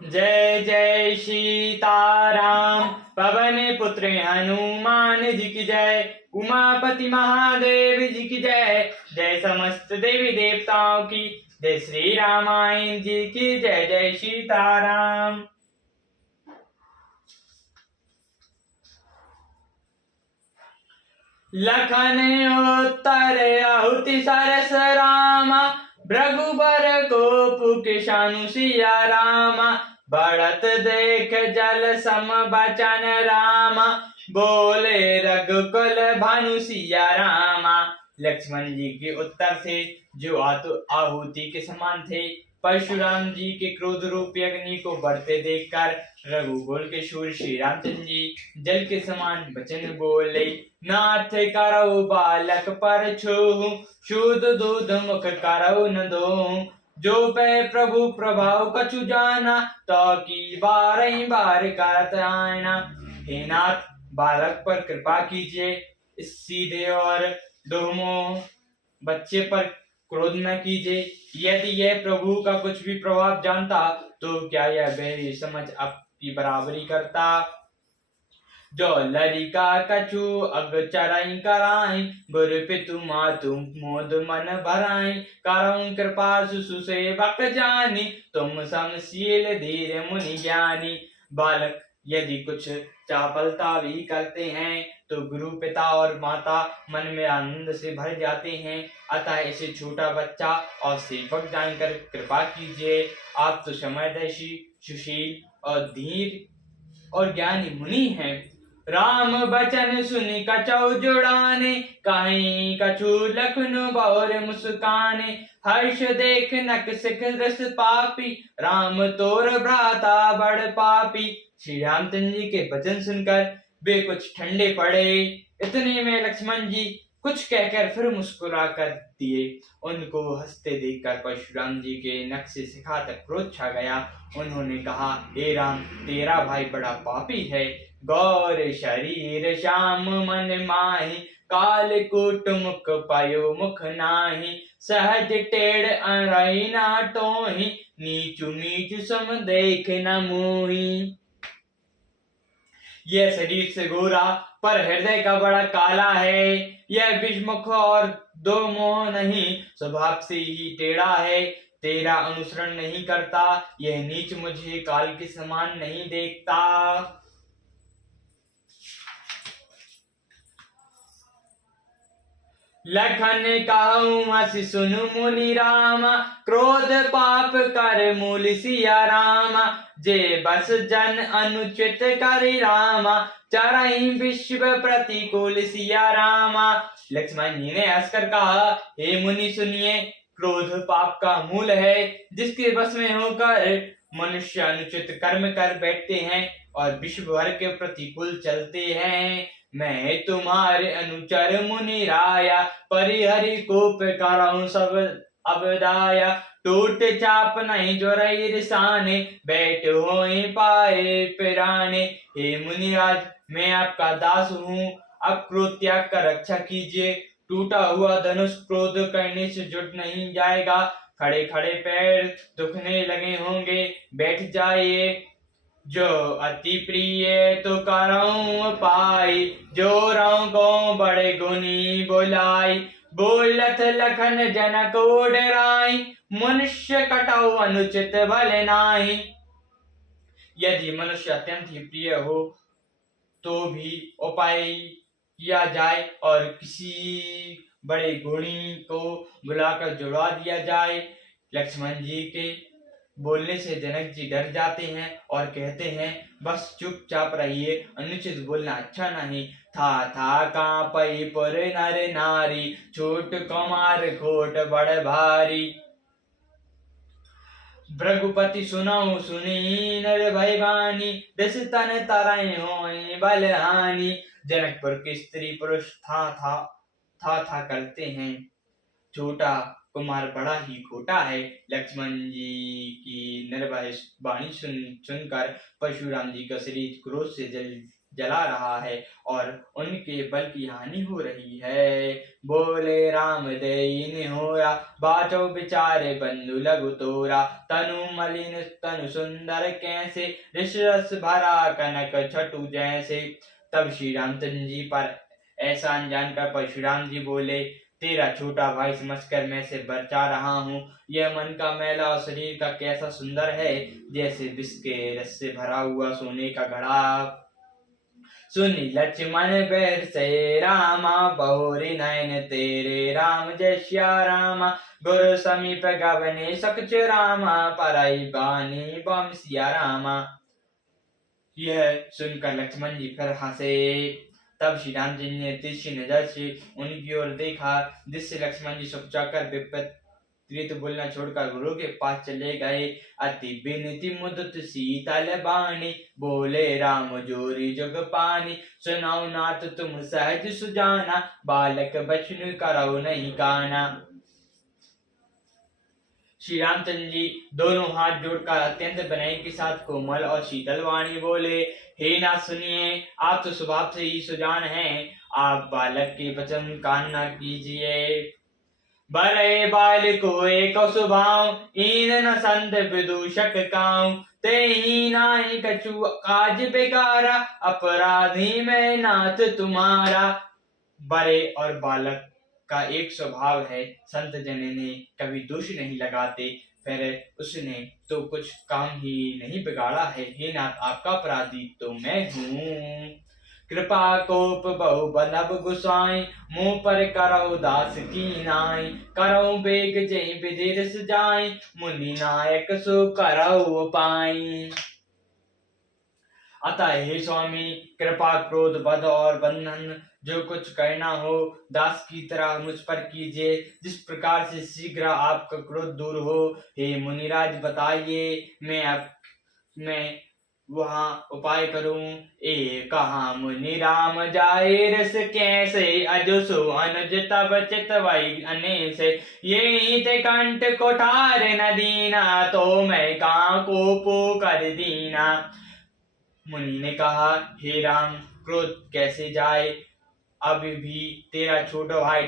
जय जय सीताराम। पवन पुत्र हनुमान जी की जय। उमापति महादेव जी की जय। जय समस्त देवी देवताओं की जय। श्री रामायण जी की जय। जय सीताराम। लखन उत्तर आहुति सरस रामा। भृगुबर गोपु किशानु सिया रामा। बढ़त देख जल सम बचन रामा। बोले रघुकुल भानु सिया रामा। लक्ष्मण जी के उत्तर से जो आहुति के समान थे, परशुराम जी के क्रोध रूपी अग्नि को बढ़ते देखकर रघुकुल के शूर श्री रामचंद्र जी जल के समान वचन बोले। नाथ करौ बालक पर छूहु। शुद्ध दूध मुख करौ न दोहु। जो पै प्रभु प्रभाव कछु जाना। तो की बारही बार करत आना। हे नाथ, बालक पर कृपा कीजिए। इस सीधे और दोमो बच्चे पर क्रोध न कीजिए। यदि यह प्रभु का कुछ भी प्रभाव जानता तो क्या यह मेरी समझ आपकी बराबरी करता। जो लरिका कछु अग चराई कराई। गुरु पितु मातु मोद मन भराई। करऊं कृपा सुसु सेवक जानी। तुम समशील धीर मुनि ज्ञानी। बालक यदि कुछ चापलता भी करते हैं तो गुरु पिता और माता मन में आनंद से भर जाते हैं। अतः इसे छोटा बच्चा और सेवक जानकर कृपा कीजिए। आप तो समदर्शी, सुशील और धीर और ज्ञानी मुनि हैं। राम बचन सुनि कछौ जुड़ाने। कहीं कछु लखनु बहुर मुस्काने। हर्ष देख नक सिख रस पापी। राम तोर भ्राता बड़ पापी। श्री रामचंद्र जी के वचन सुनकर वे कुछ ठंडे पड़े। इतने में लक्ष्मण जी कुछ कहकर फिर मुस्कुरा कर दिए। उनको हंसते देखकर परशुराम जी के नक से शिखा तक क्रोध छा गया। उन्होंने कहा, हे राम, तेरा भाई बड़ा पापी है। गौर शरीर श्याम मन माही। काल कूट मुख पायो मुख नाही। सहज टेढ़ अरई ना टोही। नीचु नीचु सम देख न मोही। यह शरीर से गोरा पर हृदय का बड़ा काला है। यह विषमुख और दो मोह नहीं, स्वभाव से ही टेढ़ा है। तेरा अनुसरण नहीं करता। यह नीच मुझे काल के समान नहीं देखता। लखन कहूँ हसि सुनु मुनि रामा। क्रोध पाप कर मूल सिया रामा। जे बस जन अनुचित करि रामा। चरहि विश्व प्रतिकूल सिया रामा। लक्ष्मण जी ने हंसकर कहा, हे मुनि सुनिए, क्रोध पाप का मूल है। जिसके बस में होकर मनुष्य अनुचित कर्म कर बैठते हैं और विश्व भर के प्रतिकूल चलते हैं। मैं तुम्हारे अनुचर मुनि राया। परिहरि कोप करऊं सब अबदाया। टूट चाप नहीं जोरई रिसाने। बैठ होई पाए पिराने। हे मुनिराज, मैं आपका दास हूँ। अब क्रोध त्याग कर रक्षा कीजिए। टूटा हुआ धनुष क्रोध करने से जुट नहीं जाएगा। खड़े खड़े पैर दुखने लगे होंगे, बैठ जाइए। जो अति प्रिय तो करऊं पाई। जो रऊं को बड़े गुनी बोलाई। बोलत लखन जनक डराई। मनुष्य कटौ अनुचित भले नाही। यदि मनुष्य अत्यंत ही प्रिय हो तो भी उपाय किया जाए और किसी बड़े गुणी को बुलाकर जुड़वा दिया जाए। लक्ष्मण जी के बोलने से जनक जी डर जाते हैं और कहते हैं, बस चुपचाप रहिए, अनुचित बोलना अच्छा नहीं। था कांपई पुर नर नारी। छोट कुमार खोट बड़ भारी। भृगुपति सुनऊ सुनी नर भय बानी। दस तन तरई होई बलहानि। जनकपुर के स्त्री पुरुष था करते हैं। छोटा कुमार बड़ा ही खोटा है। लक्ष्मण जी की निर्भय वाणी सुनकर परशुराम जी का शरीर क्रोध से जला रहा है और उनके बल की हानि हो रही है। बोले राम देई होरा, बाचो बिचारे बंधु लघु तोरा, तनु मलिन तनु सुंदर कैसे, ऋष रस भरा कनक छटु जैसे। तब श्री रामचंद्र जी पर ऐसा अनजान कर परशुराम जी बोले, तेरा छोटा भाई समझकर मैं से बचा रहा हूँ। यह मन का मैला और शरीर का कैसा सुंदर है, जैसे विष के रस से भरा हुआ सोने का घड़ा। सुनी लक्ष्मण बैर से रामा, बहुरी नयन तेरे राम जय सिया रामा, गुरु समीप गवने सकच रामा, परई बानी बम सिया रामा। यह सुनकर लक्ष्मण जी फिर हंसे। तब श्री राम जी ने तिरछी नजर से उनकी ओर देखा, जिससे लक्ष्मण जी सुखचाकर विपरीत बोलना छोड़कर गुरु के पास चले गए। अति विनती मुदत शीतल बाणी, बोले राम जोरी जग पानी, सुनाओ नाथ तुम सहज सुजाना, बालक बचन करो नहीं काना। श्री रामचंद्र जी दोनों हाथ जोड़कर अत्यंत विनय के साथ कोमल और शीतल वाणी बोले, हे नाथ सुनिए, आप तो स्वभाव से ही सुजान हैं, आप बालक के वचन कान न कीजिए। बड़े बाल को एक स्वभाव, इन न संत विदूषक काऊ, ते ही नाही कछु काज बेगारा, अपराधी में नाथ तुम्हारा। बड़े और बालक का एक स्वभाव है, संत जन ने कभी दोष नहीं लगाते, फिर उसने तो कुछ काम ही नहीं बिगाड़ा है। हे नाथ, आपका अपराधी तो मैं हूँ। कृपा कोप बहु बंधब गुसाई, मुँह पर करो दास की नाई, करो बेग जय विधि रस जाई, मुनि नायक सो करो पाई। अतः हे स्वामी, कृपा क्रोध बध और बंधन जो कुछ करना हो, दास की तरह मुझ पर कीजिए, जिस प्रकार से शीघ्र आपका क्रोध दूर हो। हे मुनिराज, बताइए मैं वहाँ उपाय करूं। कहा मुनि राम जाए रस कैसे, अजसो अनुज तब चितवई अनेस, ये ते कंठ कोठार न दीना, तो मैं कहाँ को कर दीना। मुनि ने कहा, हे राम, क्रोध कैसे जाए, अभी भी तेरा छोटा भाई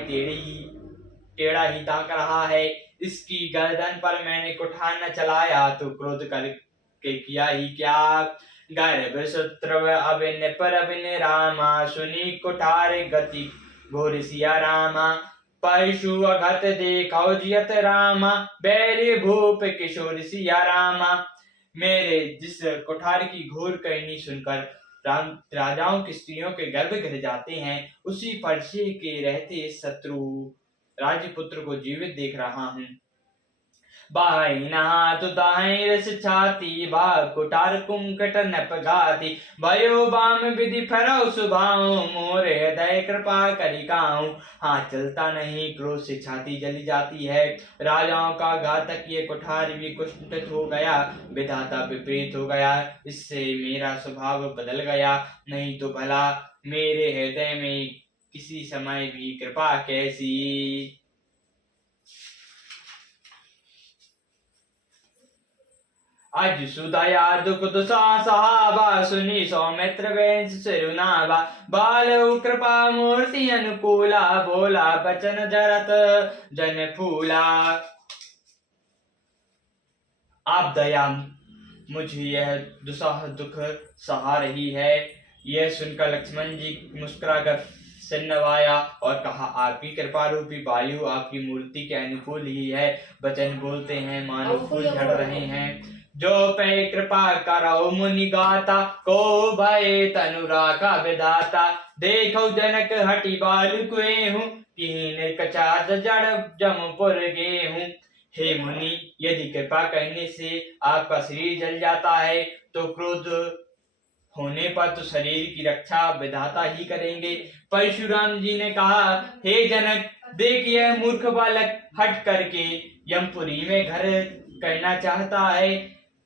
टेढ़ा ही ताक रहा है, इसकी गर्दन पर मैंने कुठार न चलाया तो क्रोध करके किया ही क्या। गर्भ सूत्र अभिन पर अभिन रामा, सुनी कुठार गति घोर सिया रामा, परशु अघत देखो जियत रामा, बैरी भूप किशोर सिया रामा। मेरे जिस कुठार की घोर करनी सुनकर राजाओं की स्त्रियों के गर्भ गिर जाते हैं, उसी परसे के रहते शत्रु राजपुत्र को जीवित देख रहा हूँ। बाई नहा तो दाएं रस छाती, बा कुटार कुंकट नप गाती, भयो बाम विधि फरो सुभाव, मोरे हृदय कृपा करिकाऊं। हाँ चलता नहीं, क्रोध से छाती जली जाती है। राजाओं का घातक ये कुठार भी कुंठित हो गया, विधाता विपरीत हो गया, इससे मेरा स्वभाव बदल गया। नहीं तो भला मेरे हृदय में किसी समय भी कृपा कैसी। आज सुदया दुख दुसाबा, सुनी सौमित्र वेंश सिरुनावा, बाल कृपा मूर्ति अनुकूला, बोला बचन जरत जन फूला। आप दया मुझे यह दुसाह दुख सहा रही है। यह सुनकर लक्ष्मण जी मुस्कुराकर सिर नवाया और कहा, आपकी कृपा रूपी वायु आपकी मूर्ति के अनुकूल ही है। वचन बोलते हैं मानो फूल झड़ रहे हैं। जो पे कृपा करो मुनि गाता, को भय तनुराका विधाता, देखो जनक हटी बाल कुए हूँ, कीन कचाद जड़ जमपुर गे हूँ। हे मुनि, यदि कृपा करने से आपका शरीर जल जाता है तो क्रोध होने पर तो शरीर की रक्षा विधाता ही करेंगे। परशुराम जी ने कहा, हे जनक, देख यह मूर्ख बालक हट करके यमपुरी में घर करना चाहता है।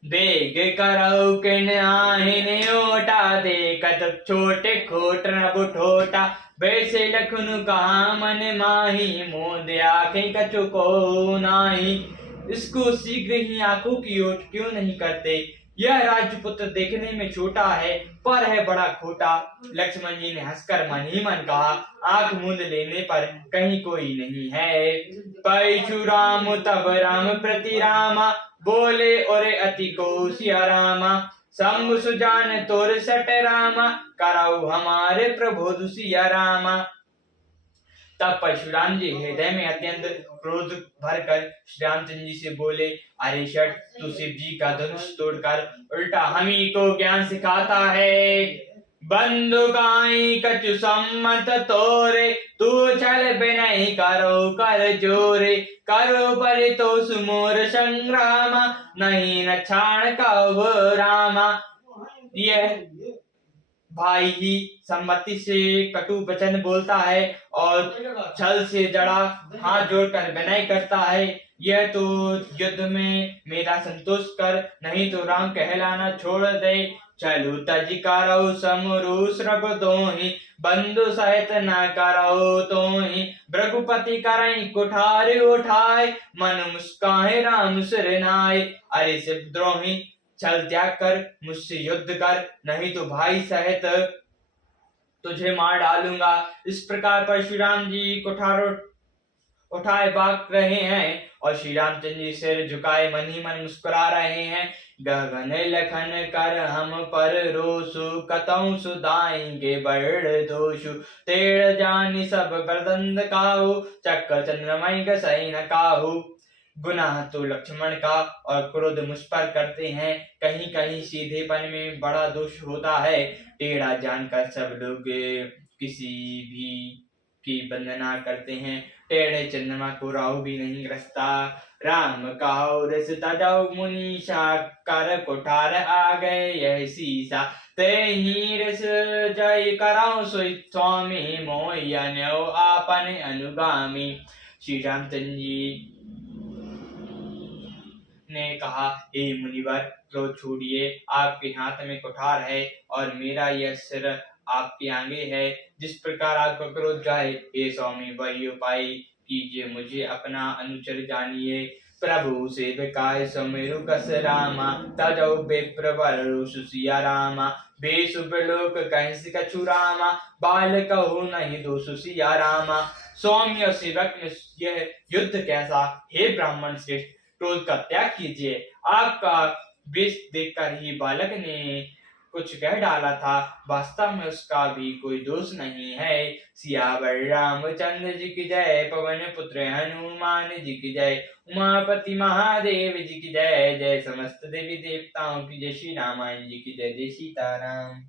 बेग करो किन आहिन ओटा, देखत छोटे खोट न बुठोटा, वैसे लखन कहा मन माही, मोद आंखें कछु को नाही। इसको शीघ्र ही आंखों की ओट क्यों नहीं करते, यह राजपुत्र देखने में छोटा है पर है बड़ा खोटा। लक्ष्मण जी ने हंसकर मन ही मन कहा, आंख मूंद लेने पर कहीं कोई नहीं है। परशुराम तब राम प्रति रामा, बोले और अति को सिया रामा। शंभु सुजान तोर सट रामा, कराऊ हमारे प्रभु सिया रामा। तब परशुराम जी हृदय में अत्यंत क्रोध भरकर श्री रामचंद्र जी से बोले, अरे शट, तू शिव जी का धनुष तोड़कर उल्टा हम ही को ज्ञान सिखाता है। बंधु गाई कछु सम्मत तोरे, तू छल बिनहि करो कर जोरे। करो पर तो सुमोर संग्रामा, नहीं न छाण कहो रामा। यह भाई ही सम्मति से कटु वचन बोलता है और छल से जड़ा हाथ जोड़कर विनय करता है। यह तो युद्ध में मेरा संतोष कर, नहीं तो राम कहलाना छोड़ दे। चलू तज करऊ समरू श्रभ दोहि, बंधु सहित न करऊ तोहि। भृगुपति करई कुठार उठाए, मन मुस्काहे राम सिर नाय। अरे शिवद्रोही, चल त्याग कर मुझसे युद्ध कर, नहीं तो भाई सहित तुझे मार डालूंगा। इस प्रकार परशुराम जी कुठार उठाए भाग रहे हैं और श्री रामचंद्र जी सिर झुकाए मन ही मन मुस्कुरा रहे हैं। गगन लखन कर हम पर रोसु, कतौ सुदाएंगे बड़ दोषु। तेड़ जानी सब बरदंद काहू, चक्कर चंद्रमय गसई न काहू। गुनाह तो लक्ष्मण का और क्रोध मुझ पर करते हैं, कहीं कहीं सीधेपन में बड़ा दोष होता है। टेढ़ा जानकर सब लोग किसी भी की वंदना करते हैं, टेढ़े चंद्रमा को राहु भी नहीं ग्रसता। राम कहो रस तजौ मुनीषा, कर कुठार आ गए यह सीसा। ते ही रस जय कराओ सोई स्वामी, मोहि अन्यो आपन अनुगामी। श्री रामचंद्र जी ने कहा, हे मुनिवर, क्रोध छोड़िए, आपके हाथ में कुठार है और मेरा यह सिर आपके आगे है। जिस प्रकार आपका क्रोध जाए, हे स्वामी वही उपाय कीजिए, मुझे अपना अनुचर जानिए। प्रभु सेवकाय सुमिरु कस रामा, तजौ विप्रवर सुसिया रामा। बेसु बिलोक कहसि कछु रामा, बाल कहु नहीं दोषु सिया रामा। स्वामी और सेवक में यह युद्ध कैसा, हे ब्राह्मण श्रेष्ठ, क्रोध का त्याग कीजिए। आपका वेश देखकर ही बालक ने कुछ कह डाला था, वास्तव में उसका भी कोई दोष नहीं है। सियावर रामचंद्र जी की जय, पवन पुत्र हनुमान जी की जय, उमापति महादेव जी की जय। जय समस्त देवी देवताओं की जय, श्री रामायण जी की जय। जय सीताराम।